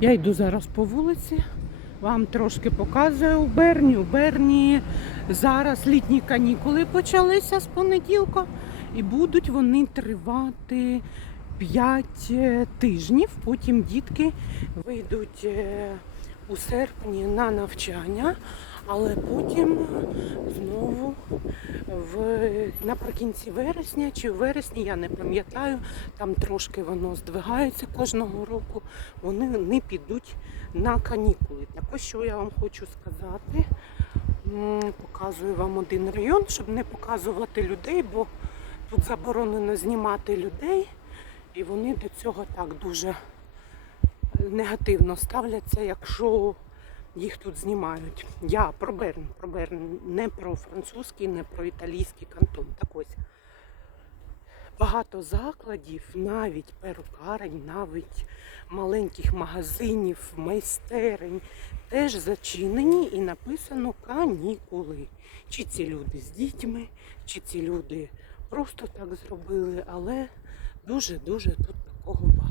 Я йду зараз по вулиці, вам трошки показую у Берні. У Берні зараз літні канікули почалися з понеділка і будуть вони тривати 5 тижнів. Потім дітки вийдуть е, у серпні на навчання, але потім в, наприкінці вересня чи в вересні, я не пам'ятаю, там трошки воно здвигається кожного року, вони не підуть на канікули. Також що я вам хочу сказати, показую вам один район, щоб не показувати людей, бо тут заборонено знімати людей, і вони до цього так дуже негативно ставляться, якщо їх тут знімають. Я про Берн, про Берн, не про французький, не про італійський кантон. Так ось. Багато закладів, навіть перукарень, навіть маленьких магазинів, майстерень теж зачинені і написано канікули. Чи ці люди з дітьми, чи ці люди просто так зробили, але дуже-дуже тут такого багато.